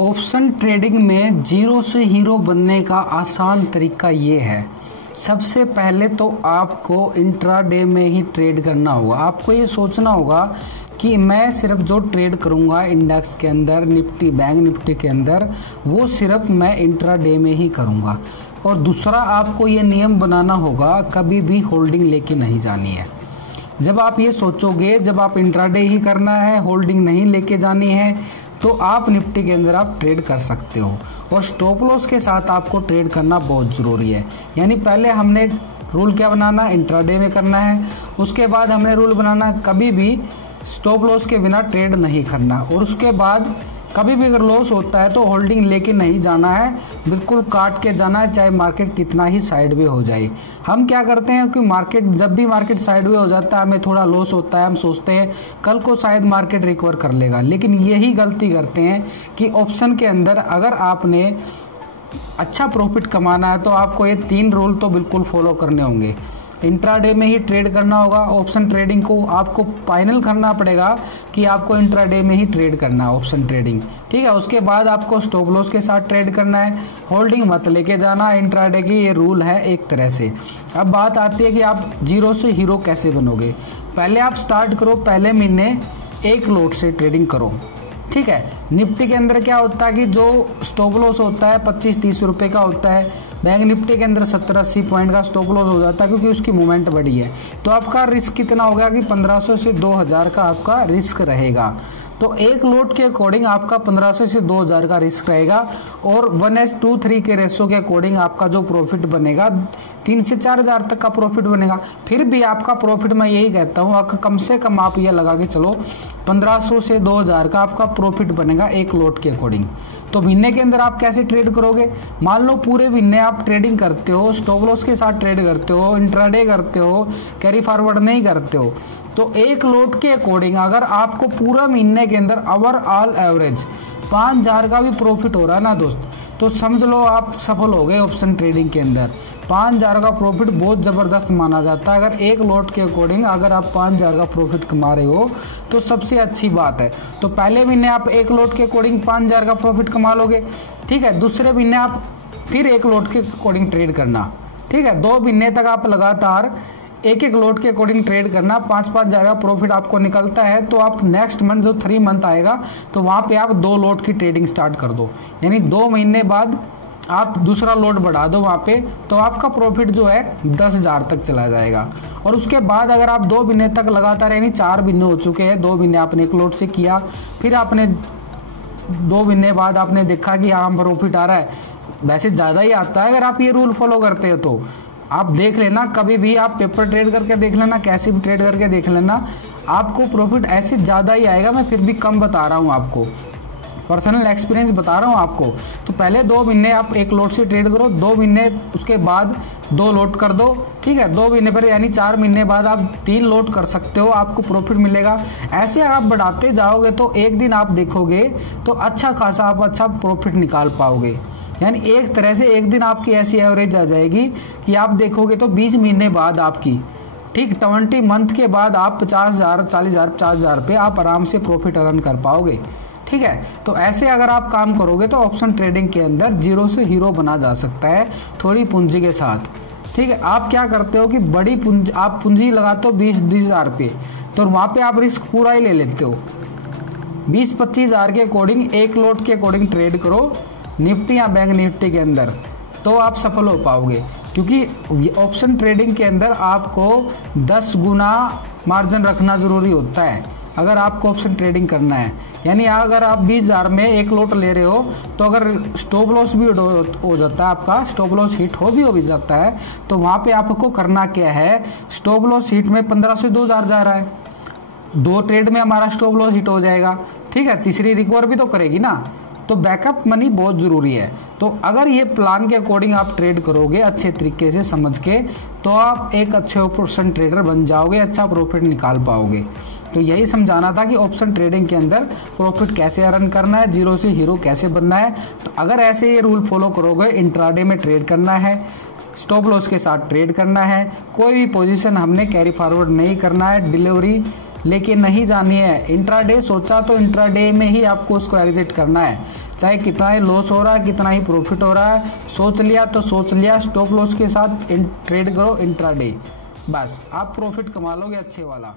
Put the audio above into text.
Option trading में zero से hero बनने का आसान तरीका ये है। सबसे पहले तो आपको इंट्राडे में ही ट्रेड करना होगा। आपको ये सोचना होगा कि मैं सिर्फ जो ट्रेड करूंगा इंडेक्स के अंदर, निफ्टी बैंक निफ्टी के अंदर, वो सिर्फ मैं इंट्राडे में ही करूंगा। और दूसरा आपको ये नियम बनाना होगा, कभी भी होल्डिंग लेके नहीं जानी है। जब आप ये सोचोगे, जब आप इंट्राडे ही करना है, होल्डिंग नहीं लेके जानी है, तो आप निफ्टी के अंदर आप ट्रेड कर सकते हो। और स्टॉप लॉस के साथ आपको ट्रेड करना बहुत ज़रूरी है। यानी पहले हमने रूल क्या बनाना, इंट्राडे में करना है। उसके बाद हमने रूल बनाना, कभी भी स्टॉप लॉस के बिना ट्रेड नहीं करना। और उसके बाद कभी भी अगर लॉस होता है तो होल्डिंग लेके नहीं जाना है, बिल्कुल काट के जाना है, चाहे मार्केट कितना ही साइडवे हो जाए। हम क्या करते हैं कि जब भी मार्केट साइडवे हो जाता है, हमें थोड़ा लॉस होता है, हम सोचते हैं कल को शायद मार्केट रिकवर कर लेगा। लेकिन यही गलती करते हैं कि ऑप्शन के अंदर अगर आपने अच्छा प्रॉफिट कमाना है तो आपको ये 3 रूल तो बिल्कुल फॉलो करने होंगे। इंट्राडे में ही ट्रेड करना होगा। ऑप्शन ट्रेडिंग को आपको फाइनल करना पड़ेगा कि आपको इंट्राडे में ही ट्रेड करना है ऑप्शन ट्रेडिंग, ठीक है। उसके बाद आपको स्टॉप लॉस के साथ ट्रेड करना है, होल्डिंग मत लेके जाना। इंट्राडे की ये रूल है एक तरह से। अब बात आती है कि आप जीरो से हीरो कैसे बनोगे। पहले आप स्टार्ट करो, पहले महीने 1 लॉट से ट्रेडिंग करो, ठीक है। निफ्टी के अंदर क्या होता है कि जो स्टॉप लॉस होता है 25-30 रुपए का होता है। बैंक निफ्टी के अंदर 70-80 पॉइंट का स्टॉप लॉस हो जाता है, क्योंकि उसकी मूवमेंट बड़ी है। तो आपका रिस्क कितना हो गया कि 1500 से 2000 का आपका रिस्क रहेगा। तो 1 लॉट के अकॉर्डिंग आपका 1500 से 2000 का रिस्क रहेगा। और 1:3 के रेशो के अकॉर्डिंग आपका जो प्रॉफिट बनेगा 3 से 4000 तक का प्रॉफिट बनेगा। फिर भी आपका प्रॉफिट, मैं यही कहता हूँ, कम से कम आप ये लगा के चलो 1500 से 2000 का आपका प्रॉफिट बनेगा 1 लॉट के अकॉर्डिंग। तो महीने के अंदर आप कैसे ट्रेड करोगे। मान लो पूरे महीने आप ट्रेडिंग करते हो, स्टॉप लॉस के साथ ट्रेड करते हो, इंट्राडे करते हो, कैरी फॉरवर्ड नहीं करते हो, तो 1 लॉट के अकॉर्डिंग अगर आपको पूरा महीने के अंदर ओवरऑल एवरेज 5000 का भी प्रॉफिट हो रहा है ना दोस्त, तो समझ लो आप सफल हो गए ऑप्शन ट्रेडिंग के अंदर। 5000 का प्रॉफिट बहुत ज़बरदस्त माना जाता है। अगर 1 लॉट के अकॉर्डिंग अगर आप 5000 का प्रॉफिट कमा रहे हो तो सबसे अच्छी बात है। तो पहले महीने आप 1 लॉट के अकॉर्डिंग 5000 का प्रॉफिट कमा लोगे, ठीक है। दूसरे महीने आप फिर 1 लॉट के अकॉर्डिंग ट्रेड करना, ठीक है। 2 महीने तक आप लगातार 1-1 लॉट के अकॉर्डिंग ट्रेड करना। 5-5 का प्रॉफिट आपको निकलता है तो आप नेक्स्ट मंथ जो 3 मंथ आएगा तो वहाँ पे आप 2 लॉट की ट्रेडिंग स्टार्ट कर दो। यानी 2 महीने बाद आप दूसरा लॉट बढ़ा दो वहाँ पे, तो आपका प्रॉफिट जो है 10,000 तक चला जाएगा। और उसके बाद अगर आप 2 महीने तक लगातार, यानी 4 महीने हो चुके हैं, 2 महीने आपने 1 लॉट से किया, फिर आपने 2 महीने बाद आपने देखा कि हाँ प्रॉफिट आ रहा है, वैसे ज़्यादा ही आता है अगर आप ये रूल फॉलो करते हो। तो आप देख लेना, कभी भी आप पेपर ट्रेड करके देख लेना, कैसे भी ट्रेड करके देख लेना, आपको प्रॉफिट ऐसे ज़्यादा ही आएगा। मैं फिर भी कम बता रहा हूँ आपको, पर्सनल एक्सपीरियंस बता रहा हूँ आपको। तो पहले 2 महीने आप 1 लॉट से ट्रेड करो, 2 महीने उसके बाद 2 लॉट कर दो, ठीक है। 2 महीने पर यानी 4 महीने बाद आप 3 लॉट कर सकते हो, आपको प्रॉफिट मिलेगा। ऐसे आप बढ़ाते जाओगे तो एक दिन आप देखोगे तो अच्छा खासा आप अच्छा प्रॉफिट निकाल पाओगे। यानी एक तरह से एक दिन आपकी ऐसी एवरेज आ जाएगी कि आप देखोगे तो 20 महीने बाद आपकी, ठीक 20 मंथ के बाद आप 50,000, 40,000, 50,000 पे आप आराम से प्रॉफिट अर्न कर पाओगे, ठीक है। तो ऐसे अगर आप काम करोगे तो ऑप्शन ट्रेडिंग के अंदर जीरो से हीरो बना जा सकता है थोड़ी पूंजी के साथ, ठीक है। आप क्या करते हो कि बड़ी पूंजी, आप पूंजी लगाते हो 20-20,000 पे, तो वहाँ पे आप रिस्क पूरा ही ले लेते हो। 20-25,000 के अकॉर्डिंग 1 लॉट के अकॉर्डिंग ट्रेड करो निफ्टी या बैंक निफ्टी के अंदर, तो आप सफल हो पाओगे। क्योंकि ऑप्शन ट्रेडिंग के अंदर आपको 10 गुना मार्जिन रखना ज़रूरी होता है अगर आपको ऑप्शन ट्रेडिंग करना है। यानी अगर आप 20,000 में 1 लॉट ले रहे हो, तो अगर स्टॉप लॉस भी हो जाता है, आपका स्टॉप लॉस हिट हो भी जाता है, तो वहाँ पे आपको करना क्या है, स्टॉप लॉस हिट में 1500 से 2,000 जा रहा है, 2 ट्रेड में हमारा स्टॉप लॉस हिट हो जाएगा, ठीक है। तीसरी रिकवर भी तो करेगी ना, तो बैकअप मनी बहुत ज़रूरी है। तो अगर ये प्लान के अकॉर्डिंग आप ट्रेड करोगे अच्छे तरीके से समझ के, तो आप एक अच्छे ऑप्शन ट्रेडर बन जाओगे, अच्छा प्रॉफिट निकाल पाओगे। तो यही समझाना था कि ऑप्शन ट्रेडिंग के अंदर प्रॉफिट कैसे अर्न करना है, जीरो से हीरो कैसे बनना है। तो अगर ऐसे ये रूल फॉलो करोगे, इंट्राडे में ट्रेड करना है, स्टॉप लॉस के साथ ट्रेड करना है, कोई भी पोजीशन हमने कैरी फॉरवर्ड नहीं करना है, डिलीवरी लेके नहीं जानी है। इंट्राडे सोचा तो इंट्राडे में ही आपको उसको एग्जिट करना है। चाहे कितना ही लॉस हो रहा है कितना ही प्रॉफिट हो रहा है, सोच लिया तो सोच लिया, स्टॉप लॉस के साथ ट्रेड करो इंट्राडे, बस आप प्रॉफिट कमा लोगे अच्छे वाला।